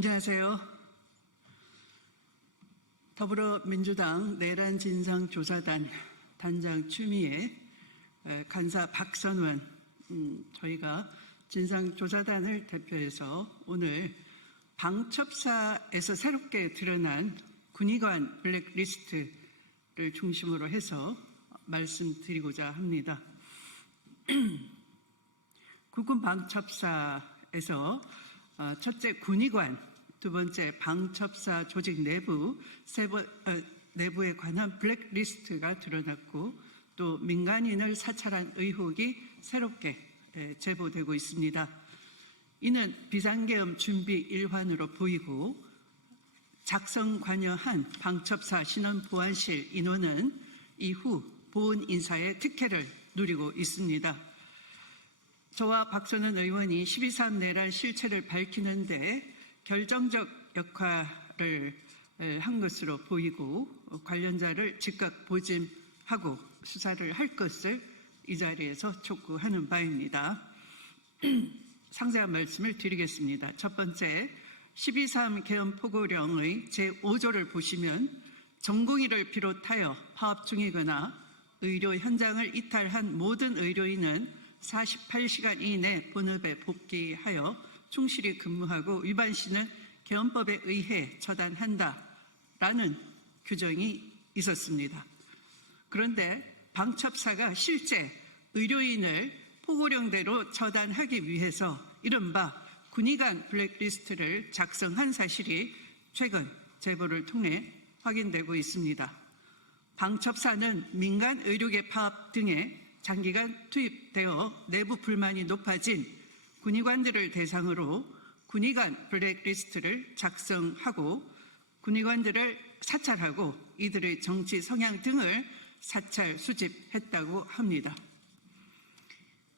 안녕하세요. 더불어민주당 내란진상조사단 단장 추미애 간사 박선원, 저희가 진상조사단을 대표해서 오늘 방첩사에서 새롭게 드러난 군의관 블랙리스트를 중심으로 해서 말씀드리고자 합니다. 국군 방첩사에서 첫째 군의관, 두 번째 방첩사 조직 내부에 관한 블랙리스트가 드러났고 또 민간인을 사찰한 의혹이 새롭게 제보되고 있습니다. 이는 비상계엄 준비 일환으로 보이고 작성 관여한 방첩사 신원보안실 인원은 이후 보훈 인사의 특혜를 누리고 있습니다. 저와 박선원 의원이 12.3 내란 실체를 밝히는데 결정적 역할을 한 것으로 보이고 관련자를 즉각 보짐하고 수사를 할 것을 이 자리에서 촉구하는 바입니다. 상세한 말씀을 드리겠습니다. 첫 번째, 12.3 계엄 포고령의 제5조를 보시면 전공의를 비롯하여 파업 중이거나 의료 현장을 이탈한 모든 의료인은 48시간 이내 본업에 복귀하여 충실히 근무하고 위반 시는 계엄법에 의해 처단한다라는 규정이 있었습니다. 그런데 방첩사가 실제 의료인을 포고령대로 처단하기 위해서 이른바 군의관 블랙리스트를 작성한 사실이 최근 제보를 통해 확인되고 있습니다. 방첩사는 민간 의료계 파업 등에 장기간 투입되어 내부 불만이 높아진 군의관들을 대상으로 군의관 블랙리스트를 작성하고 군의관들을 사찰하고 이들의 정치 성향 등을 사찰 수집했다고 합니다.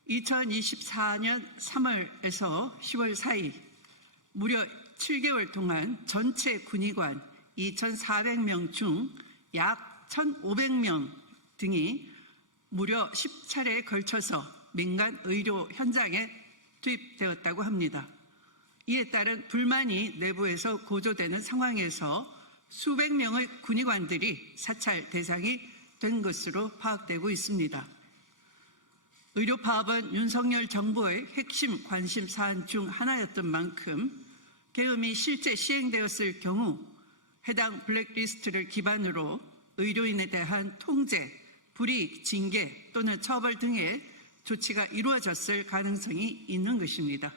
2024년 3월에서 10월 사이 무려 7개월 동안 전체 군의관 2,400명 중 약 1,500명 등이 무려 10차례에 걸쳐서 민간 의료 현장에 투입되었다고 합니다. 이에 따른 불만이 내부에서 고조되는 상황에서 수백 명의 군의관들이 사찰 대상이 된 것으로 파악되고 있습니다. 의료 파업은 윤석열 정부의 핵심 관심 사안 중 하나였던 만큼 계엄이 실제 시행되었을 경우 해당 블랙리스트를 기반으로 의료인에 대한 통제, 불이익, 징계 또는 처벌 등의 조치가 이루어졌을 가능성이 있는 것입니다.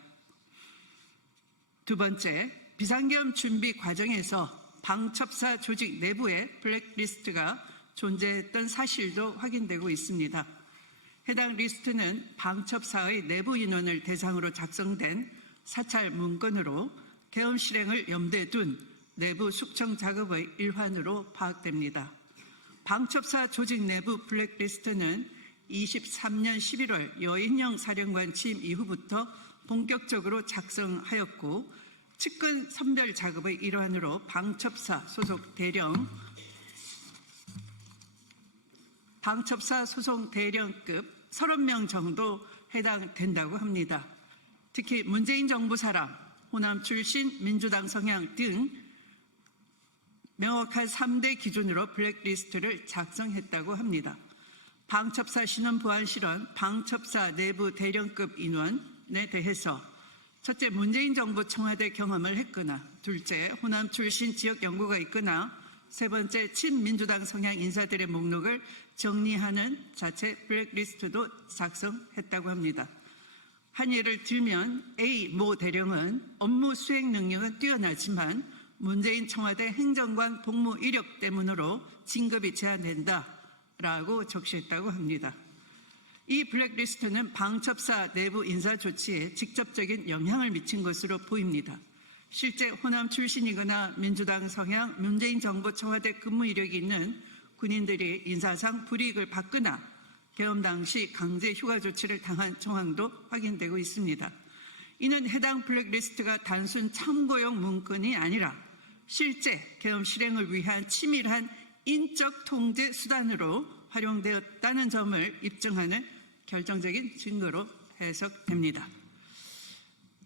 두 번째, 비상계엄 준비 과정에서 방첩사 조직 내부에 블랙리스트가 존재했던 사실도 확인되고 있습니다. 해당 리스트는 방첩사의 내부 인원을 대상으로 작성된 사찰 문건으로 계엄 실행을 염두에 둔 내부 숙청 작업의 일환으로 파악됩니다. 방첩사 조직 내부 블랙리스트는 23년 11월 여인영 사령관 취임 이후부터 본격적으로 작성하였고 측근 선별 작업의 일환으로 방첩사 소속 대령급 30명 정도 해당된다고 합니다. 특히 문재인 정부 사람, 호남 출신, 민주당 성향 등 명확한 3대 기준으로 블랙리스트를 작성했다고 합니다. 방첩사 신원보안실은 방첩사 내부 대령급 인원에 대해서 첫째, 문재인 정부 청와대 경험을 했거나 둘째, 호남 출신 지역 연고가 있거나 세 번째, 친민주당 성향 인사들의 목록을 정리하는 자체 블랙리스트도 작성했다고 합니다. 한 예를 들면 A 모 대령은 업무 수행 능력은 뛰어나지만 문재인 청와대 행정관 복무 이력 때문으로 진급이 제한된다라고 적시했다고 합니다. 이 블랙리스트는 방첩사 내부 인사 조치에 직접적인 영향을 미친 것으로 보입니다. 실제 호남 출신이거나 민주당 성향, 문재인 정부 청와대 근무 이력이 있는 군인들이 인사상 불이익을 받거나 계엄 당시 강제 휴가 조치를 당한 정황도 확인되고 있습니다. 이는 해당 블랙리스트가 단순 참고용 문건이 아니라 실제 계엄 실행을 위한 치밀한 인적 통제 수단으로 활용되었다는 점을 입증하는 결정적인 증거로 해석됩니다.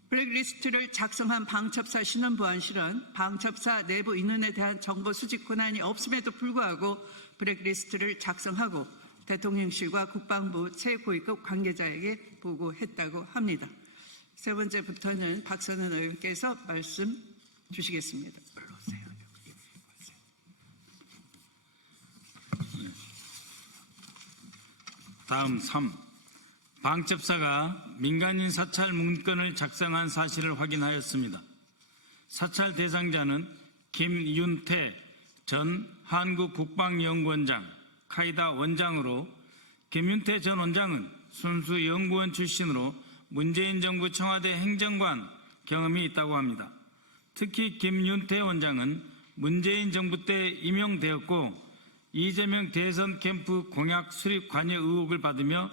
블랙리스트를 작성한 방첩사 신원보안실은 방첩사 내부 인원에 대한 정보 수집 권한이 없음에도 불구하고 블랙리스트를 작성하고 대통령실과 국방부 최고위급 관계자에게 보고했다고 합니다. 세 번째부터는 박선은 의원께서 말씀 주시겠습니다. 다음 3. 방첩사가 민간인 사찰 문건을 작성한 사실을 확인하였습니다. 사찰 대상자는 김윤태 전 한국국방연구원장, 카이다 원장으로 김윤태 전 원장은 순수 연구원 출신으로 문재인 정부 청와대 행정관 경험이 있다고 합니다. 특히 김윤태 원장은 문재인 정부 때 임용되었고 이재명 대선 캠프 공약 수립 관여 의혹을 받으며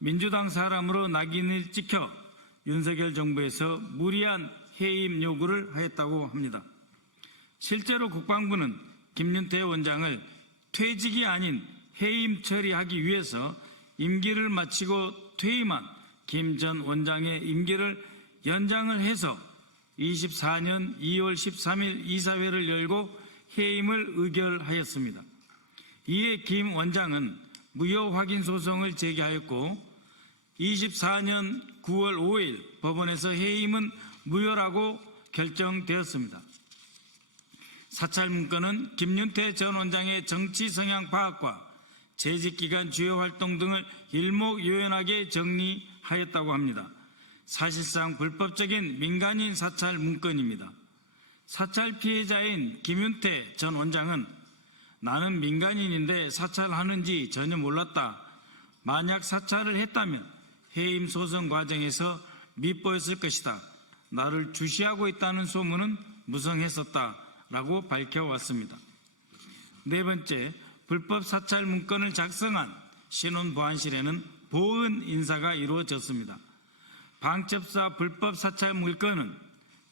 민주당 사람으로 낙인을 찍혀 윤석열 정부에서 무리한 해임 요구를 하였다고 합니다. 실제로 국방부는 김윤태 원장을 퇴직이 아닌 해임 처리하기 위해서 임기를 마치고 퇴임한 김 전 원장의 임기를 연장을 해서 24년 2월 13일 이사회를 열고 해임을 의결하였습니다. 이에 김 원장은 무효 확인 소송을 제기하였고 24년 9월 5일 법원에서 해임은 무효라고 결정되었습니다. 사찰 문건은 김윤태 전 원장의 정치 성향 파악과 재직기간 주요 활동 등을 일목요연하게 정리하였다고 합니다. 사실상 불법적인 민간인 사찰 문건입니다. 사찰 피해자인 김윤태 전 원장은 나는 민간인인데 사찰하는지 전혀 몰랐다. 만약 사찰을 했다면 해임 소송 과정에서 밉보였을 것이다. 나를 주시하고 있다는 소문은 무성했었다라고 밝혀왔습니다. 네 번째, 불법 사찰 문건을 작성한 신원보안실에는 보은 인사가 이루어졌습니다. 방첩사 불법 사찰 문건은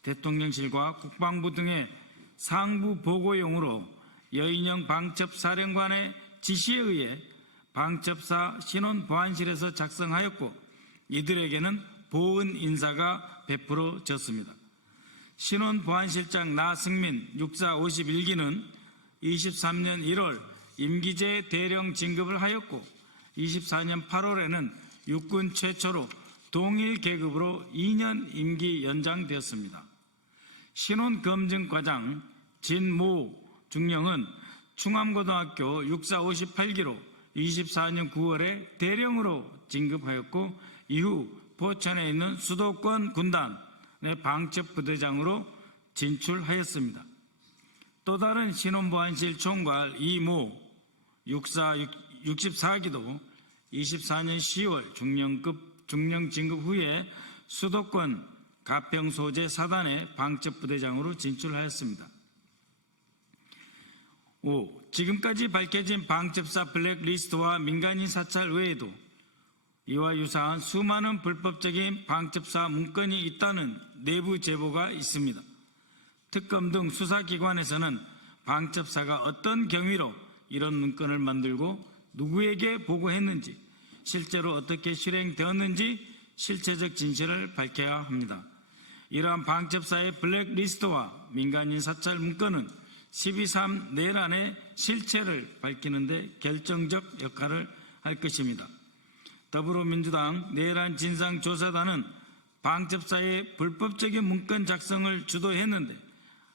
대통령실과 국방부 등의 상부 보고용으로 여인영 방첩사령관의 지시에 의해 방첩사 신원보안실에서 작성하였고 이들에게는 보은 인사가 베풀어졌습니다. 신원보안실장 나승민 육사 51기는 23년 1월 임기제 대령 진급을 하였고 24년 8월에는 육군 최초로 동일 계급으로 2년 임기 연장되었습니다. 신원검증과장 진모 중령은 충암고등학교 육사 58기로 24년 9월에 대령으로 진급하였고 이후 포천에 있는 수도권 군단의 방첩부대장으로 진출하였습니다. 또 다른 신원보안실 총괄 이모 육사 64기도 24년 10월 중령 진급 후에 수도권 가평소재 사단의 방첩부대장으로 진출하였습니다. 5. 지금까지 밝혀진 방첩사 블랙리스트와 민간인 사찰 외에도 이와 유사한 수많은 불법적인 방첩사 문건이 있다는 내부 제보가 있습니다. 특검 등 수사기관에서는 방첩사가 어떤 경위로 이런 문건을 만들고 누구에게 보고했는지, 실제로 어떻게 실행되었는지 실체적 진실을 밝혀야 합니다. 이러한 방첩사의 블랙리스트와 민간인 사찰 문건은 12.3 내란의 실체를 밝히는 데 결정적 역할을 할 것입니다. 더불어민주당 내란 진상조사단은 방첩사의 불법적인 문건 작성을 주도했는데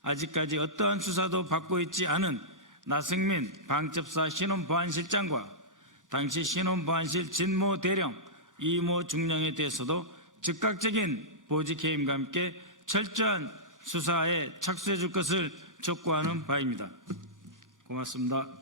아직까지 어떠한 수사도 받고 있지 않은 나승민 방첩사 신원보안실장과 당시 신원보안실 진모 대령, 이모 중령에 대해서도 즉각적인 보직해임과 함께 철저한 수사에 착수해 줄 것을 촉구하는 바입니다. 고맙습니다.